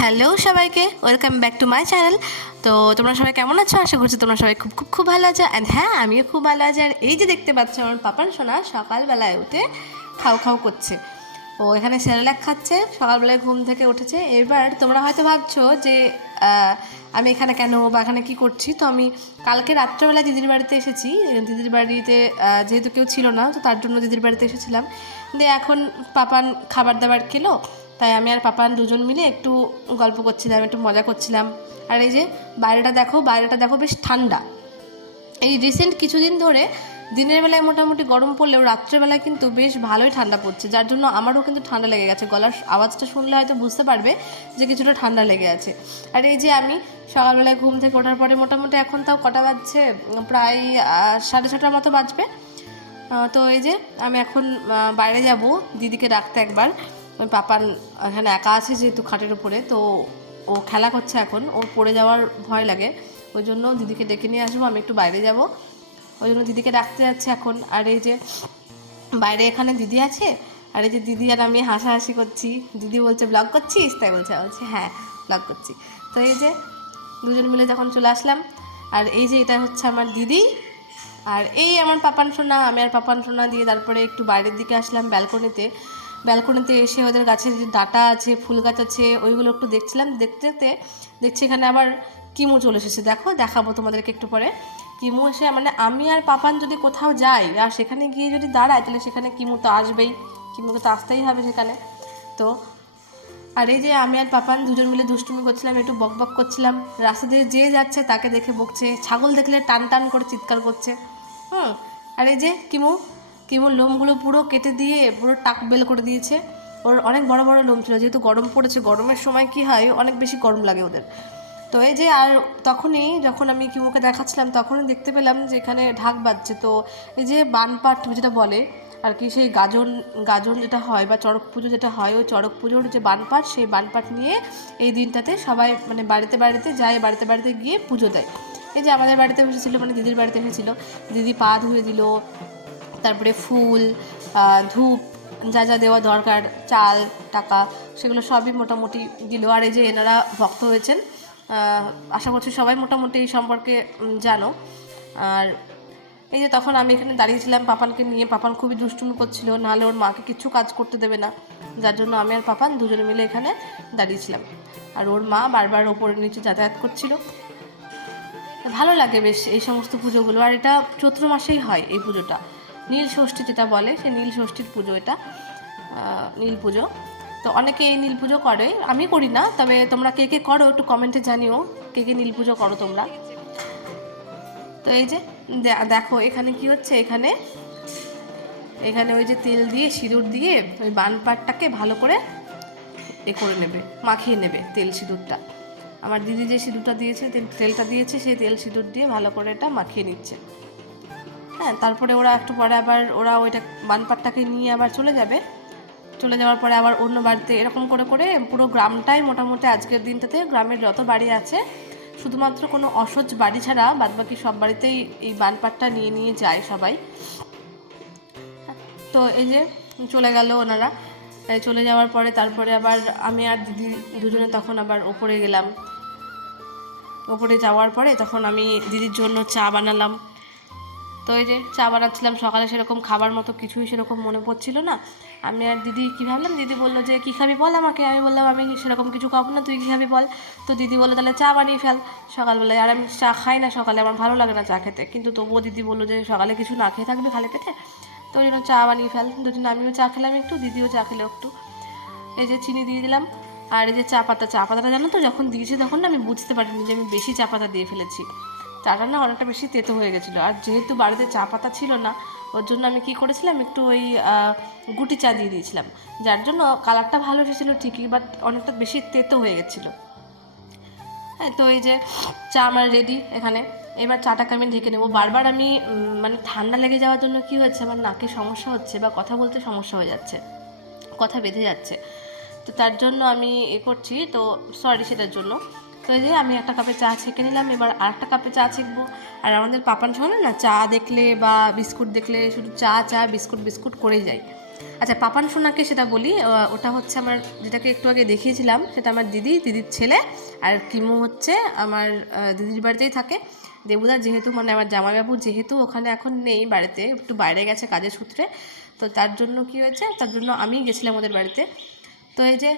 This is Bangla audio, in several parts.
হ্যালো সবাইকে, welcome back to my channel. তো তোমরা সবাই কেমন আছো? আশা করছি তোমরা সবাই খুব খুব খুব ভালো আছো। অ্যান্ড হ্যাঁ, আমিও খুব ভালো আছি। আর এই যে দেখতে পাচ্ছ, আমার পাপান সোনা সকালবেলায় উঠে খাও খাও করছে। ও এখানে সেরেলাক খাচ্ছে, সকালবেলায় ঘুম থেকে উঠেছে। এবার তোমরা হয়তো ভাবছো যে আমি এখানে কেন বা এখানে কী করছি। তো আমি কালকে রাত্রেবেলা দিদির বাড়িতে এসেছি। দিদির বাড়িতে যেহেতু কেউ ছিল না, তো তার জন্য দিদির বাড়িতে এসেছিলাম। দিয়ে এখন পাপান খাবার দাবার খেলো, তাই আমি আর পাপান দুজন মিলে একটু গল্প করছিলাম, একটু মজা করছিলাম। আর এই যে বাইরেটা দেখো বেশ ঠান্ডা। এই রিসেন্ট কিছুদিন ধরে দিনের বেলায় মোটামুটি গরম পড়লেও রাত্রেবেলায় কিন্তু বেশ ভালোই ঠান্ডা পড়ছে, যার জন্য আমারও কিন্তু ঠান্ডা লেগে গেছে। গলার আওয়াজটা শুনলে হয়তো বুঝতে পারবে যে কিছুটা ঠান্ডা লেগে আছে। আর এই যে আমি সকালবেলায় ঘুম থেকে ওঠার পরে মোটামুটি এখন তাও কটা বাজছে, প্রায় 6:30টার মতো বাজবে। তো এই যে আমি এখন বাইরে যাব দিদিকে ডাকতে একবার। ওই পাপান এখানে একা আছে যেহেতু খাটের উপরে, তো ও খেলা করছে এখন, ওর পড়ে যাওয়ার ভয় লাগে, ওই জন্য দিদিকে ডেকে নিয়ে আসবো। আমি একটু বাইরে যাব, ওই জন্য দিদিকে ডাকতে যাচ্ছে এখন। আর এই যে বাইরে এখানে দিদি আছে, আর এই যে দিদি আর আমি হাসাহাসি করছি। দিদি বলছে ব্লগ করছিস, তাই বলছে হ্যাঁ ব্লগ করছি। তো এই যে দুজন মিলে যখন চলে আসলাম, আর এই যে এটা হচ্ছে আমার দিদি, আর এই আমার পাপান সোনা। আমি আর পাপান সোনা দিয়ে তারপরে একটু বাইরের দিকে আসলাম ব্যালকনিতে এসে ওদের গাছের যে ডাটা আছে, ফুল গাছ আছে, ওইগুলো একটু দেখছিলাম। দেখতে দেখতে দেখছি এখানে আবার কিমু চলে এসেছে। দেখাবো তোমাদেরকে একটু পরে। কিমু এসে, মানে আমি আর পাপান যদি কোথাও যাই আর সেখানে গিয়ে যদি দাঁড়ায়, তাহলে সেখানে কিমু তো আসবেই, কিমুকে তো আসতেই হবে সেখানে। তো আর এই যে আমি আর পাপান দুজন মিলে দুষ্টুমি করছিলাম, একটু বকবক করছিলাম। রাস্তা দিয়ে যে যাচ্ছে তাকে দেখে বকছে, ছাগল দেখলে টান টান করে চিৎকার করছে। আর এই যে কিমুর লোমগুলো পুরো কেটে দিয়ে পুরো টাক বেল করে দিয়েছে। ওর অনেক বড় বড় লোম ছিল, যেহেতু গরম পড়েছে, গরমের সময় কি হয় অনেক বেশি গরম লাগে ওদের। তো এই যে আর তখনই যখন আমি কিমুকে দেখাচ্ছিলাম, তখনই দেখতে পেলাম যে এখানে ঢাক বাজছে। তো এই যে বানপাট যেটা বলে আর কি, সেই গাজন যেটা হয় বা চড়ক পুজো যেটা হয়, ওই চড়ক পুজোর যে বানপাট, সেই বানপাট নিয়ে এই দিনটাতে সবাই মানে বাড়িতে যায়, বাড়িতে গিয়ে পুজো দেয়। এই যে আমাদের বাড়িতে এসেছিলো, মানে দিদির বাড়িতে এসেছিলো, দিদি পা ধুয়ে দিল, তারপরে ফুল, ধূপ, যা যা দেওয়া দরকার, চাল টাকা, সেগুলো সবই মোটামুটি দিল। আর এই যে এনারা ভক্ত হয়েছেন, আশা করছি সবাই মোটামুটি এই সম্পর্কে জানো। আর এই যে তখন আমি এখানে দাঁড়িয়েছিলাম পাপানকে নিয়ে। পাপান খুবই দুষ্টুমি করছিল, নাহলে ওর মাকে কিছু কাজ করতে দেবে না, যার জন্য আমি আর পাপান দুজনে মিলে এখানে দাঁড়িয়েছিলাম। আর ওর মা বারবার ওপরে নিচে যাতায়াত করছিল। ভালো লাগে বেশ এই সমস্ত পুজোগুলো। আর এটা চৈত্র মাসেই হয় এই পুজোটা, নীল ষষ্ঠী যেটা বলে, সেই নীল ষষ্ঠীর পুজো এটা, নীল পুজো। তো অনেকে এই নীল পুজো করে, আমি করি না, তবে তোমরা কে কে করো একটু কমেন্টে জানিও, কে কে নীল পুজো করো তোমরা। তো এই যে দেখো এখানে কি হচ্ছে, এখানে ওই যে তেল দিয়ে সিঁদুর দিয়ে ওই বানপাটটাকে ভালো করে করে নেবে, মাখিয়ে নেবে তেল সিঁদুরটা। আমার দিদি যে সিঁদুরটা দিয়েছে, তেলটা দিয়েছে, সেই তেল সিঁদুর দিয়ে ভালো করে এটা মাখিয়ে নিচ্ছে। হ্যাঁ, তারপরে ওরা একটু পরে আবার ওইটা বানপাটটাকে নিয়ে আবার চলে যাওয়ার পরে আবার অন্য বাড়িতে, এরকম করে করে পুরো গ্রামটাই মোটামুটি আজকের দিনটাতে গ্রামের যত বাড়ি আছে, শুধুমাত্র কোনো অসহ্য বাড়ি ছাড়া বাদবাকি সব বাড়িতেই এই বানপাটটা নিয়ে যায় সবাই। তো এই যে চলে গেল ওনারা। চলে যাওয়ার পরে তারপরে আবার আমি আর দিদি দুজনে তখন আবার ওপরে গেলাম। ওপরে যাওয়ার পরে তখন আমি দিদির জন্য চা বানালাম। তো এই যে চা বানাচ্ছিলাম, সকালে সেরকম খাবার মতো কিছুই সেরকম মনে পড়ছিল না। আমি আর দিদি কী ভাবলাম, দিদি বললো যে কী খাবি বল আমাকে। আমি বললাম আমি সেরকম কিছু খাবো না, তুই কী খাবি বল। তো দিদি বললো তাহলে চা বানিয়ে ফেল সকালবেলায়। আর আমি চা খাই না সকালে, আমার ভালো লাগে না চা খেতে, কিন্তু তবুও দিদি বললো যে সকালে কিছু না খেয়ে থাকবি খালি পেটে, তো ওই জন্য চা বানিয়ে ফেল। দুদিন আমিও চা খেলাম একটু, দিদিও চা খেলো একটু। এই যে চিনি দিয়ে দিলাম। আর এই যে চা পাতাটা জানো তো, যখন দিয়েছি তখন না আমি বুঝতে পারিনি যে আমি বেশি চা পাতা দিয়ে ফেলেছি। চাটা না অনেকটা বেশি তেতো হয়ে গেছিলো। আর যেহেতু বাড়িতে চা পাতা ছিল না, ওর জন্য আমি কী করেছিলাম, একটু ওই গুটি চা দিয়ে দিয়েছিলাম, যার জন্য কালারটা ভালো এসেছিলো ঠিকই, বাট অনেকটা বেশি তেতো হয়ে গেছিলো। হ্যাঁ, তো এই যে চা আমার রেডি এখানে। এবার চাটাকে আমি ঢেকে নেবো। বারবার আমি মানে ঠান্ডা লেগে যাওয়ার জন্য কী হচ্ছে, আমার নাকে সমস্যা হচ্ছে বা কথা বলতে সমস্যা হয়ে যাচ্ছে, কথা বেঁধে যাচ্ছে। তো তার জন্য আমি করছি, তো সরি সেটার জন্য। তো এই যে আমি একটা কাপে চা ছেঁকে নিলাম, এবার আর একটা কাপে চা ছেঁকবো। আর আমাদের পাপান শোনে না, চা দেখলে বা বিস্কুট দেখলে শুধু চা বিস্কুট করেই যায়। আচ্ছা, পাপান সোনাকে সেটা বলি, ওটা হচ্ছে আমার, যেটাকে একটু আগে দেখিয়েছিলাম, সেটা আমার দিদির ছেলে। আর কিমু হচ্ছে আমার দিদির বাড়িতেই থাকে। দেবুদা যেহেতু, মানে আমার জামাইবাবু যেহেতু ওখানে এখন নেই বাড়িতে, একটু বাইরে গেছে কাজের সূত্রে, তো তার জন্য কি হয়েছে, তার জন্য আমি গেছিলাম ওদের বাড়িতে। তো এই যে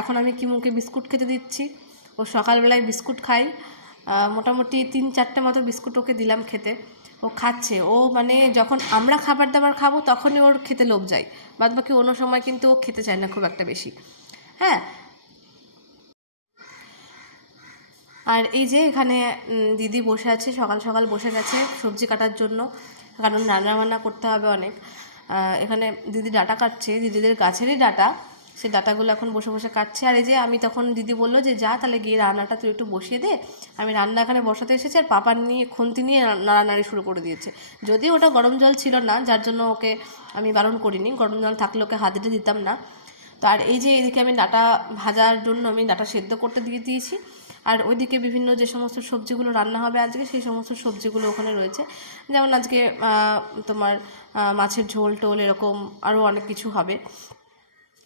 এখন আমি কিমুকে বিস্কুট খেতে দিচ্ছি। ও সকালবেলায় বিস্কুট খাই, মোটামুটি 3-4টে মতো বিস্কুট ওকে দিলাম খেতে। ও খাচ্ছে, ও মানে যখন আমরা খাবার দাবার খাবো তখনই ওর খেতে লোভ যায়, বাদ বাকি অন্য সময় কিন্তু ও খেতে চায় না খুব একটা বেশি। হ্যাঁ, আর এই যে এখানে দিদি বসে আছে, সকাল সকাল বসে গেছে সবজি কাটার জন্য, কারণ রান্নাবান্না করতে হবে অনেক। এখানে দিদি ডাঁটা কাটছে, দিদিদের গাছেরই ডাঁটা, সেই ডাঁটাগুলো এখন বসে বসে কাটছে। আর এই যে আমি তখন, দিদি বললো যে যা তাহলে গিয়ে রান্নাটা তুই একটু বসিয়ে দে। আমি রান্না এখানে বসাতে এসেছি, আর পাপা নিয়ে খুন্তি নিয়ে নাড়ানাড়ি শুরু করে দিয়েছে। যদিও ওটা গরম জল ছিল না, যার জন্য ওকে আমি বারণ করিনি, গরম জল থাকলে ওকে হাত দিতে দিতাম না। তো আর এই যে এদিকে আমি ডাঁটা ভাজার জন্য আমি ডাঁটা সেদ্ধ করতে দিয়ে দিয়েছি, আর ওইদিকে বিভিন্ন যে সমস্ত সবজিগুলো রান্না হবে আজকে, সেই সমস্ত সবজিগুলো ওখানে রয়েছে। যেমন আজকে তোমার মাছের ঝোল টোল এরকম আরও অনেক কিছু হবে।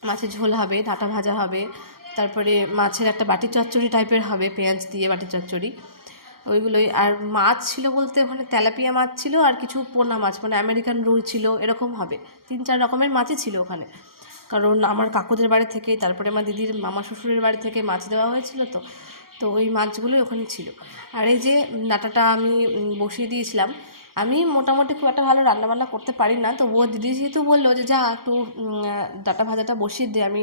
মাছের ঝোল হবে, ডাঁটা ভাজা হবে, তারপরে মাছের একটা বাটি চচ্চড়ি টাইপের হবে, পেঁয়াজ দিয়ে বাটি চচ্চড়ি, ওইগুলোই। আর মাছ ছিল বলতে ওখানে তেলাপিয়া মাছ ছিল, আর কিছু পোনা মাছ, মানে আমেরিকান রুই ছিল, এরকম হবে। 3-4 রকমের মাছই ছিল ওখানে, কারণ আমার কাকুদের বাড়ি থেকে, তারপরে আমার দিদির মামা শ্বশুরের বাড়ি থেকে মাছ দেওয়া হয়েছিল, তো তো ওই মাছগুলোই ওখানে ছিল। আর এই যে ডাঁটাটা আমি বসিয়ে দিয়েছিলাম। আমি মোটামুটি খুব একটা ভালো রান্নাবান্না করতে পারি না, তো ও দিদি যেহেতু বললো যে যা একটু ডাঁটা ভাজাটা বসিয়ে দে, আমি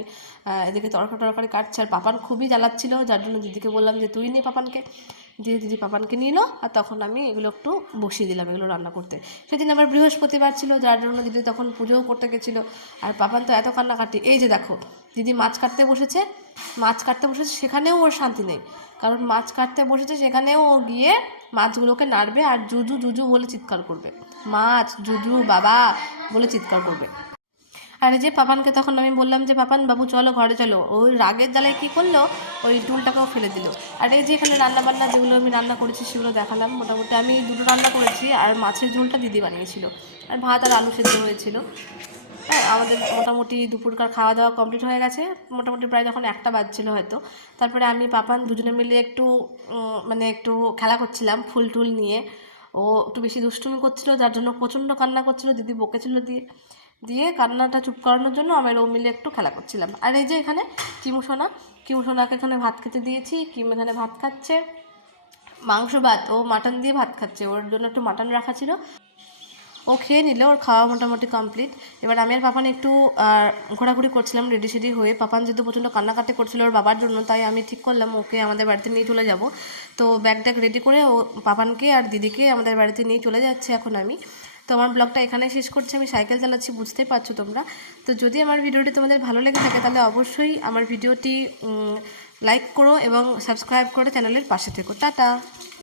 এদিকে তরকারি কাটছি। আর পাপান খুবই জ্বালাচ্ছিল, যার জন্য দিদিকে বললাম যে তুই নে পাপানকে, দিদি পাপানকে নিল, আর তখন আমি এগুলো একটু বসিয়ে দিলাম এগুলো রান্না করতে। সেদিন আবার বৃহস্পতিবার ছিল, যার জন্য দিদি তখন পুজোও করতে গেছিলো। আর পাপান তো এত কান্নাকাটি, এই যে দেখো দিদি মাছ কাটতে বসেছে, সেখানেও ওর শান্তি নেই, কারণ মাছ কাটতে বসেছে সেখানেও ও গিয়ে মাছগুলোকে নাড়বে আর জুজু জুজু বলে চিৎকার করবে, মাছ জুজু বাবা বলে চিৎকার করবে। আর এই যে পাপানকে তখন আমি বললাম যে পাপান বাবু চলো ঘরে চলো, ওই রাগের জ্বালায় কী করলো, ওই টুলটাকেও ফেলে দিল। আর এই যে এখানে রান্নাবান্না যেগুলো আমি রান্না করেছি সেগুলো দেখালাম। মোটামুটি আমি 2টো রান্না করেছি, আর মাছের ঝোলটা দিদি বানিয়েছিল, আর ভাত আর আলু সেদ্ধ হয়েছিল। হ্যাঁ, আমাদের মোটামুটি দুপুরকার খাওয়া দাওয়া কমপ্লিট হয়ে গেছে, মোটামুটি প্রায় যখন 1টা বাজছিল হয়তো। তারপরে আমি পাপান দুজনে মিলে একটু মানে একটু খেলা করছিলাম ফুল টুল নিয়ে। ও একটু বেশি দুষ্টুমি করছিল, যার জন্য প্রচণ্ড কান্না করছিল, দিদি বকেছিল দিয়ে দিয়ে কান্নাটা চুপ করানোর জন্য আমি ও মিলে একটু খেলা করছিলাম। আর এই যে এখানে কিমু সোনাকে এখানে ভাত খেতে দিয়েছি, কিম এখানে ভাত খাচ্ছে, মাংস ভাত, ও মাটন দিয়ে ভাত খাচ্ছে, ওর জন্য একটু মাটন রাখা ছিল, ও খেয়ে নিল, ওর খাওয়া মোটামুটি কমপ্লিট। এবার আমি আর পাপান একটু ঘোরাঘুরি করছিলাম রেডি সেডি হয়ে। পাপান যেহেতু প্রচণ্ড কান্নাকাটি করছিল ওর বাবার জন্য, তাই আমি ঠিক করলাম ওকে আমাদের বাড়িতে নিয়ে চলে যাব। তো ব্যাগ ট্যাগ রেডি করে ও পাপানকে আর দিদিকে আমাদের বাড়িতে নিয়ে চলে যাচ্ছে এখন আমি। তো আমার ব্লগটা এখানেই শেষ করছি, আমি সাইকেল চালাচ্ছি বুঝতেই পারছো তোমরা। তো যদি আমার ভিডিওটি তোমাদের ভালো লেগে থাকে তাহলে অবশ্যই আমার ভিডিওটি লাইক করো এবং সাবস্ক্রাইব করে চ্যানেলের পাশে থেকো। টাটা।